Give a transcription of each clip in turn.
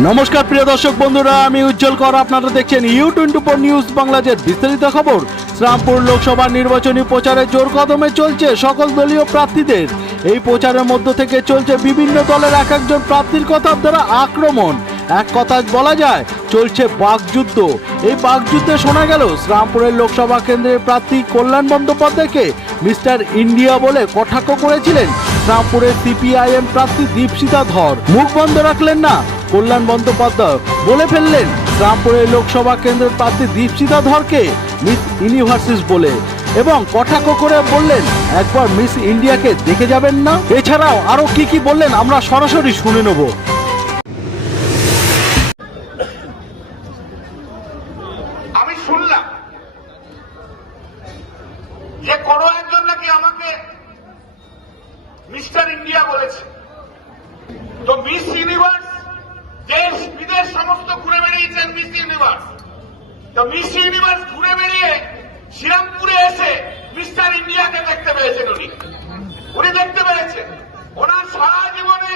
নমস্কার, প্রিয় দর্শক বন্ধুরা, আমি উজ্জ্বল কর। আপনারা দেখছেন ইউ টোয়েন্টি ফোর নিউজ বাংলাদেশের বিস্তারিত খবর। শ্রামপুর লোকসভা নির্বাচনী প্রচারে জোর কদমে চলছে সকল দলীয় প্রার্থীদের। এই প্রচারের মধ্য থেকে চলছে বিভিন্ন দলের এক একজন প্রার্থীর কথার দ্বারা আক্রমণ। এক কথায় বলা যায়, চলছে বাকযুদ্ধ এই বাকযুদ্ধে শোনা গেল, শ্রামপুরের লোকসভা কেন্দ্রের প্রার্থী কল্যাণ বন্দ্যোপাধ্যায়কে মিস্টার ইন্ডিয়া বলে কটাক্ষ করেছিলেন। শ্রামপুরের সিপিআইএম প্রার্থী দীপশিতা ধর। মুখ বন্ধ রাখলেন না। কল্যাণ বন্দ্যোপাধ্যায় বলে ফেললেন, রামপুরের লোকসভা কেন্দ্রের প্রার্থী দীপশিতা ধরকে মিস ইউনিভার্সিস বলে। এবং কটাক্ষ করে বললেন, একবার মিস ইন্ডিয়াকে দেখে যাবেন না? এছাড়াও আরও কি কি বললেন আমরা সরাসরি শুনে নেব। আমি শুনলাম যে কোনো একজন নাকি আমাকে মিস্টার ইন্ডিয়া বলেছে। তো মিস ইউনিভার্স দেশ, বিদেশ সমস্ত ঘুরে বেরিয়েছেন মিস ইউনিভার্স। তো মিস ইউনিভার্স ঘুরে বেরিয়ে শ্রীরামপুরে এসে মিস্টার ইন্ডিয়াকে দেখতে পেয়েছেন উনি। উনি দেখতে পেয়েছেন। ওনার সারা জীবনে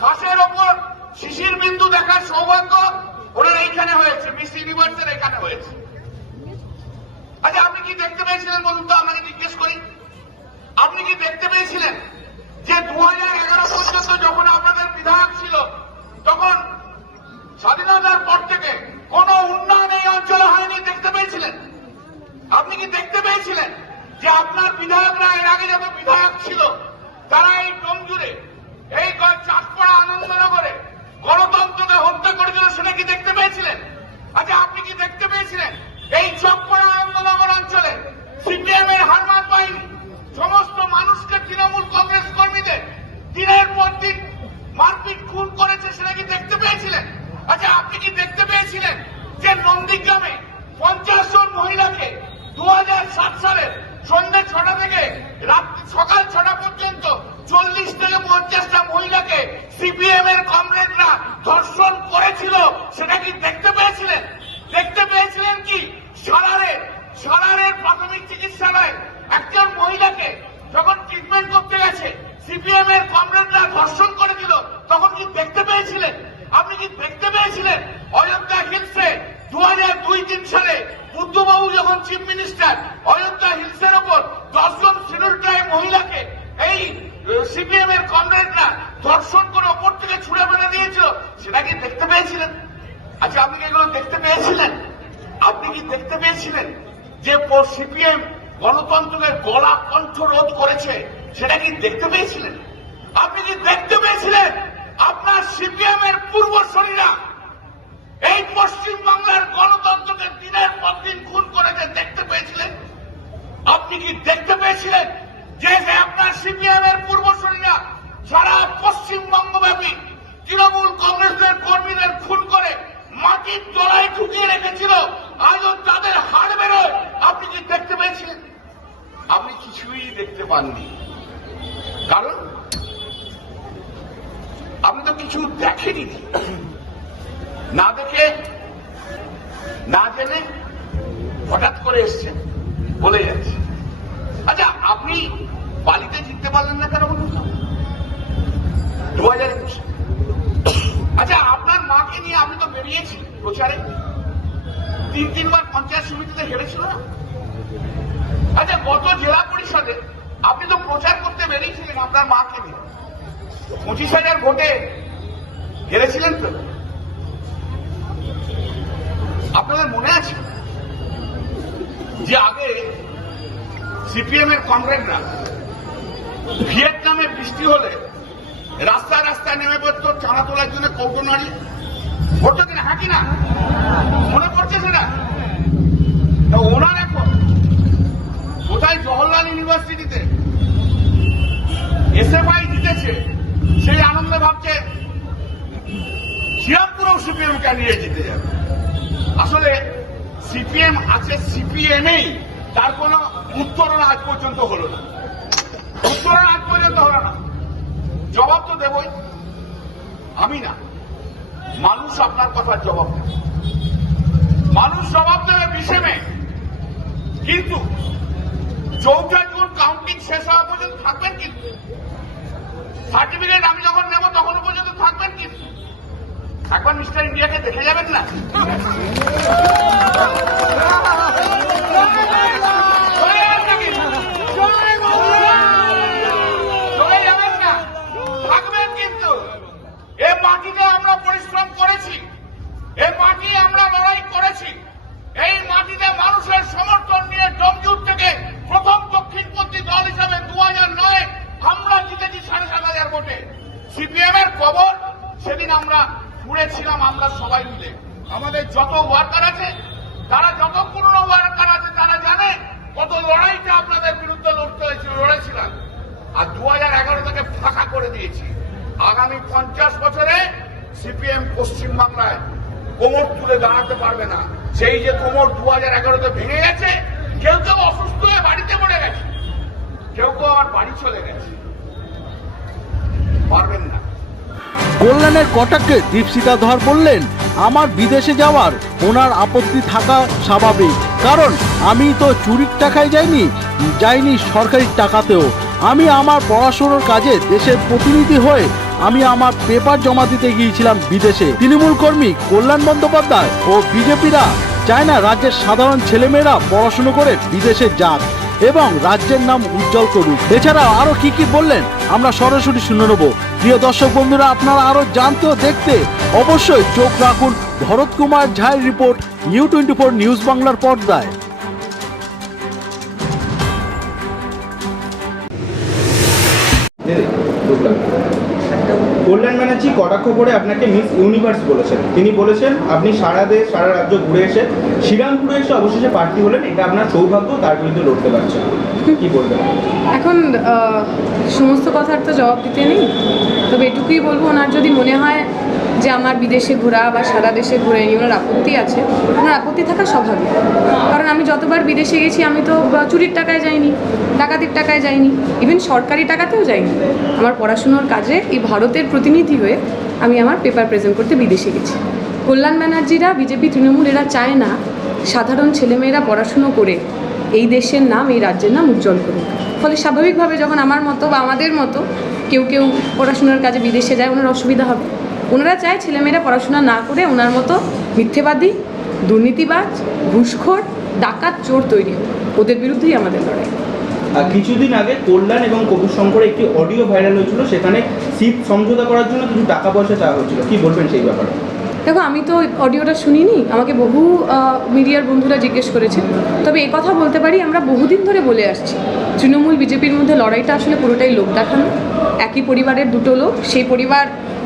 ঘাসের ওপর শিশির বিন্দু দেখার সৌভাগ্য ওনার এইখানে হয়েছে, মিস ইউনিভার্সের এখানে হয়েছে। আচ্ছা আপনি কি দেখতে পেয়েছিলেন বলুন তো, আপনাকে জিজ্ঞেস করি। আপনি কি দেখতে পেয়েছিলেন যে দু হাজার এগারো পর্যন্ত যখন আপনাদের বিধায়ক ছিল স্বাধীনতার পর থেকে কোন উন্নয়ন এই অঞ্চলে হয়নি, দেখতে পেয়েছিলেন? আপনি কি দেখতে পেয়েছিলেন যে আপনার বিধায়করা এর আগে যত বিধায়ক ছিল তারা এই ডোমজুড়ে এই গ- চাঁদপাড়া আনন্দনগরে গণতন্ত্রকে হত্যা করেছিল সেটা কি দেখতে পেয়েছিলেন আচ্ছা আপনি কি দেখতে পেয়েছিলেন এই চকপাড়া আনন্দনগর অঞ্চলে সিপিএম এর হারমাত বাহিনী সমস্ত মানুষকে তৃণমূল কংগ্রেস কর্মীদের দিনের পর দিন মারপিট খুন করেছে সেটা কি দেখতে পেয়েছিলেন আচ্ছা আপনি কি দেখতে পেয়েছিলেন যে নন্দীগ্রামে পঞ্চাশ জন মহিলাকে দু সালের সন্ধ্যে ছটা থেকে রাত সকাল ছটা পর্যন্ত চল্লিশ থেকে পঞ্চাশটা মহিলাকে সিপিএম এর কমরেডরা ধর্ষণ করেছিল সেটা কি দেখতে পেয়েছিলেন দেখতে পেয়েছিলেন কি সালারের সালারের প্রাথমিক চিকিৎসালয়ে একজন মহিলাকে যখন ট্রিটমেন্ট করতে গেছে সিপিএম এর কমরেডরা ধর্ষণ করেছিল তখন কি দেখতে পেয়েছিলেন আপনি কি দেখতে পেয়েছিলেন অযোধ্যা হিলসে দু হাজার দুই তিন সালে বুদ্ধবাবু যখন চিফ মিনিস্টার অযোধ্যা হিলসের ওপর দশজন শিডিউল ট্রাইব মহিলাকে এই সিপিএম এর কমরেডরা ধর্ষণ করে ওপর থেকে ছুড়ে ফেলে দিয়েছিল, সেটা কি দেখতে পেয়েছিলেন? আচ্ছা আপনি কি এগুলো দেখতে পেয়েছিলেন? আপনি কি দেখতে পেয়েছিলেন যে সিপিএম গণতন্ত্রের গলা কণ্ঠ রোধ করেছে, সেটা কি দেখতে পেয়েছিলেন? আপনি কি দেখতে পেয়েছিলেন? আপনার সিপিএম এর পূর্ব পূর্বশরীরা এই পশ্চিম বাংলার গণতন্ত্রকে দিনের পর দিন খুন করেছে দেখতে পেয়েছিলেন, আপনি কি দেখতে পেয়েছিলেন যে আপনার সিপিএম এর সারা পশ্চিমবঙ্গব্যাপী তৃণমূল কংগ্রেসের কর্মীদের খুন করে মাটির তলায় ঢুকিয়ে রেখেছিল? আজও তাদের হাড় বেরোয়। আপনি কি দেখতে পেয়েছিলেন? আপনি কিছুই দেখতে পাননি। কারণ, আপনি তো কিছু দেখেনি না দেখে, না জেনে হঠাৎ করে এসছেন বলে যাচ্ছে। আচ্ছা আপনি বালিতে জিততে পারলেন না কেন বলুন দু হাজার একুশে। আচ্ছা আপনার মাকে নিয়ে আপনি তো বেরিয়েছি প্রচারে। তিন, তিনবার পঞ্চায়েত সমিতিতে হেরেছিল না? আচ্ছা গত জেলা পরিষদে আপনি তো প্রচার করতে বেরিয়েছিলেন আপনার মাকে নিয়ে। পঁচিশ হাজার ভোটে হেরেছিলেন তো? আপনাদের মনে আছে? যে আগে সিপিএম এর কমরেডরা ভিয়েতনামে বৃষ্টি হলে রাস্তায় রাস্তায় নেমে পড়তো চাঁদা তোলার জন্য কৌটো নাড়ি। পড়তো কিনা হ্যাঁ কিনা মনে পড়ছে সেটা? তা ওনার এখন কোথায় জওহরলাল ইউনিভার্সিটিতে এসএফআই জিতেছে, সেই আনন্দে ভাবছে শ্রীরামপুরেও সিপিএম ক্যান্ডিডেট জিতে যাবে। আসলে সিপিএম আছে সিপিএমই, তার কোনো উত্তরণ আজ পর্যন্ত হলো না। উত্তরণ আজ পর্যন্ত হলো না। জবাব তো দেবই। আমি না। মানুষ আপনার কথার জবাব দেবে মানুষ জবাব দেবে বিশেমে কিন্তু চৌঠা জুন কাউন্টিং শেষ হওয়া পর্যন্ত থাকবেন কিন্তু। সার্টিফিকেট আমি যখন নেব তখন পর্যন্ত থাকবেন কিন্তু একবার মিস্টার ইন্ডিয়াকে দেখে যাবেন না? এই মাটিতে মানুষের সমর্থন নিয়ে থেকে প্রথম দক্ষিণপন্থী দল হিসাবে হাজার নয় আমরা জিতেছি সাড়ে হাজার সিপিএম এর সেদিন আমরা ঘুরেছিলাম আমরা সবাই মিলে। আমাদের যত ওয়ার্কার আছে, তারা যত পুরনো ওয়ার্কার আছে, তারা জানে কত লড়াইটা আপনাদের বিরুদ্ধে লড়তে হয়েছিল, লড়েছিলাম। আর দু হাজার এগারো থেকে ফাঁকা করে দিয়েছি। আগামী পঞ্চাশ বছরে সিপিএম পশ্চিমবাংলায় কোমর তুলে দাঁড়াতে পারবে না। সেই যে কোমর দু হাজার এগারোতে ভেঙে গেছে, কেউ কেউ অসুস্থ হয়ে বাড়িতে পড়ে গেছে। কেউ কেউ আবার বাড়ি চলে গেছে। পারবেন না। কল্যাণের কটাকে দীপশিতা ধর বললেন, আমার বিদেশে যাওয়ার ওনার আপত্তি থাকা স্বাভাবিক। কারণ আমি তো চুরির টাকায় যাইনি যাইনি সরকারি টাকাতেও। আমি আমার পড়াশোনার কাজে দেশের প্রতিনিধি হয়ে আমি আমার পেপার জমা দিতে গিয়েছিলাম বিদেশে। তৃণমূল কর্মী কল্যাণ বন্দ্যোপাধ্যায় ও বিজেপিরা চায় না রাজ্যের সাধারণ ছেলেমেয়েরা পড়াশুনো করে বিদেশে যাক এবং রাজ্যের নাম উজ্জ্বল করুক। এছাড়া আরও কি কি বললেন, আমরা সরাসরি শুনে নেব। প্রিয় দর্শক বন্ধুরা, আপনারা আরও জানতে দেখতে অবশ্যই চোখ রাখুন ভরত কুমার ঝাই report new twenty four news বাংলার পর্দায়। কল্যাণ ব্যানার্জি কটাক্ষ করে আপনাকে মিস ইউনিভার্স বলেছেন? তিনি বলেছেন, আপনি সারা দেশ সারা রাজ্য ঘুরে এসে শ্রীরামপুরে এসে অবশেষে প্রার্থী হলেন, এটা আপনার সৌভাগ্য, তার বিরুদ্ধে লড়তে পারছেন। কি বলবেন? এখন সমস্ত কথার তো জবাব দিতে নেই। তবে এটুকুই বলব, ওনার যদি মনে হয় যে আমার বিদেশে ঘোরা বা সারা দেশে ঘুরে নিয়ে ওনার আপত্তি আছে, ওনার আপত্তি থাকা স্বাভাবিক। কারণ আমি যতবার বিদেশে গেছি, আমি তো চুরির টাকায় যাইনি। ডাকাতির টাকায় যাইনি ইভেন সরকারি টাকাতেও যাইনি আমার পড়াশুনোর কাজে এই ভারতের প্রতিনিধি হয়ে আমি আমার পেপার প্রেজেন্ট করতে বিদেশে গেছি। কল্যাণ ব্যানার্জিরা, বিজেপি, তৃণমূল এরা চায় না সাধারণ ছেলেমেয়েরা পড়াশুনো করে এই দেশের নাম, এই রাজ্যের নাম উজ্জ্বল করুক। ফলে স্বাভাবিকভাবে যখন আমার মতো বা আমাদের মতো কেউ কেউ পড়াশোনার কাজে বিদেশে যায়, ওনার অসুবিধা হবে। ওনারা চায় ছেলেমেয়েরা পড়াশোনা না করে ওনার মতো মিথ্যেবাদী, দুর্নীতিবাজ, ঘুষখোর, ডাকাত, চোর তৈরি ওদের বিরুদ্ধেই আমাদের লড়াই। কিছুদিন আগে কল্যাণ এবং কবির শঙ্করের একটি অডিও ভাইরাল হয়েছিল, সেখানে সিট সমঝোতা করার জন্য কিছু টাকা পয়সা চাওয়া হয়েছিল। কি বলবেন সেই ব্যাপারে? দেখো, আমি তো অডিওটা শুনিনি, আমাকে বহু মিডিয়ার বন্ধুরা জিজ্ঞেস করেছে। তবে এ কথা বলতে পারি, আমরা বহুদিন ধরে বলে আসছি, তৃণমূল বিজেপির মধ্যে লড়াইটা আসলে পুরোটাই লোক দেখানো। একই পরিবারের দুটো লোক, সেই পরিবার,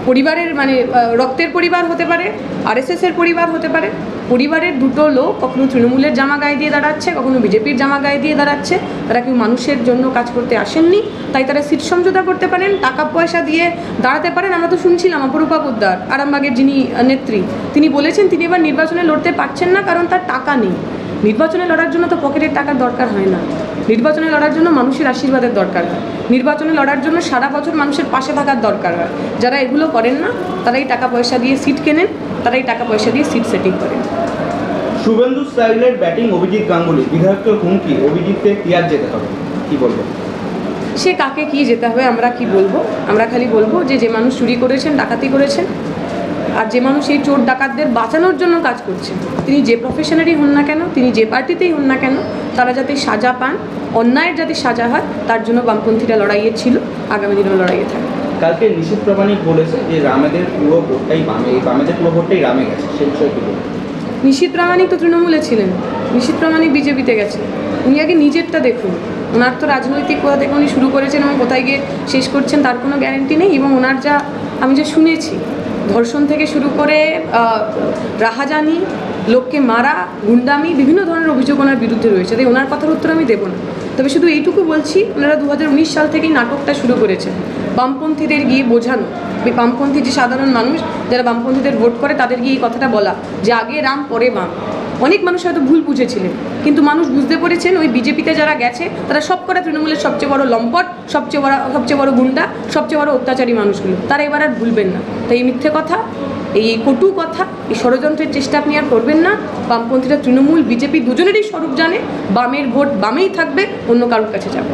পরিবারের মানে রক্তের পরিবার হতে পারে আরএসএস এর পরিবার হতে পারে পরিবারের দুটো লোক কখনো তৃণমূলের জামা গায়ে দিয়ে দাঁড়াচ্ছে, কখনো বিজেপির জামা গায়ে দিয়ে দাঁড়াচ্ছে। তারা কেউ মানুষের জন্য কাজ করতে আসেননি, তাই তারা সিট সমঝোতা করতে পারেন, টাকা পয়সা দিয়ে দাঁড়াতে পারেন। আমরা তো শুনছিলাম অপরূপা পোদ্দার, আরামবাগের যিনি নেত্রী, তিনি বলেছেন তিনি এবার নির্বাচনে লড়তে পারছেন না কারণ তার টাকা নেই। নির্বাচনে লড়ার জন্য তো পকেটের টাকার দরকার হয় না। নির্বাচনে লড়ার জন্য মানুষের আশীর্বাদের দরকার হয়। নির্বাচনে লড়ার জন্য সারা বছর মানুষের পাশে থাকার দরকার হয়। যারা এগুলো করেন না, তারাই টাকা পয়সা দিয়ে সিট কেনেন। তারাই টাকা পয়সা দিয়ে সিট সেটিং করেন শুভেন্দু স্টাইলের ব্যাটিং অভিজিৎ গাঙ্গুলি বিধায়ককে হুমকি অভিজিৎকে ক্লিয়ার যেতে হবে? কি বলব? সে কাকে কি যেতে হবে আমরা কি বলব? আমরা খালি বলব যে যে মানুষ চুরি করেছেন ডাকাতি করেছেন আর যে মানুষ এই চোর ডাকাতদের বাঁচানোর জন্য কাজ করছেন তিনি যে প্রফেশনেরই হন না কেন তিনি যে পার্টিতেই হন না কেন তারা যাতে সাজা পান অন্যায়ের যাতে সাজা হয় তার জন্য বামপন্থীরা লড়াইয়ে ছিল আগামী দিনেও লড়াইয়ে থাকবে। কালকে নিশীথ প্রামাণিক বলেছে যে রামেদের পুরো ভোটটাই বামে, এই বামেদের পুরো ভোটটাই রামে গেছে, সে বিষয়ে কি নিশীত প্রামাণিক তো তৃণমূলে ছিলেন নিশীত প্রামাণিক বিজেপিতে গেছে। উনি আগে নিজেরটা দেখুন, ওনার তো রাজনৈতিক কোথা থেকে উনি শুরু করেছেন এবং কোথায় গিয়ে শেষ করছেন তার কোনো গ্যারেন্টি নেই এবং ওনার যা, আমি যা শুনেছি, ধর্ষণ থেকে শুরু করে রাহাজানি, লোককে মারা, গুন্ডামি, বিভিন্ন ধরনের অভিযোগ ওনার বিরুদ্ধে রয়েছে, তাই ওনার কথার উত্তর আমি দেবো না। তবে শুধু এইটুকু বলছি, ওনারা দু হাজার উনিশ সাল থেকেই নাটকটা শুরু করেছেন। বামপন্থীদের গিয়ে বোঝানো। বামপন্থী যে সাধারণ মানুষ, যারা বামপন্থীদের ভোট করে, তাদের গিয়ে এই কথাটা বলা, যে আগে রাম, পরে বাম। অনেক মানুষ হয়তো ভুল বুঝেছিলেন, কিন্তু মানুষ বুঝতে পেরেছেন, ওই বিজেপিতে যারা গেছে, তারা সব কটা তৃণমূলের সবচেয়ে বড় লম্পট, সবচেয়ে বড় সবচেয়ে বড় গুন্ডা, সবচেয়ে বড় অত্যাচারী মানুষগুলো। তারা এবার আর ভুলবেন না। তাই এই মিথ্যে কথা এই কটু কথা, এই ষড়যন্ত্রের চেষ্টা আপনি আর করবেন না বামপন্থীরা তৃণমূল, বিজেপি দুজনেরই স্বরূপ জানে বামের ভোট বামেই থাকবে, অন্য কারোর কাছে যাবে।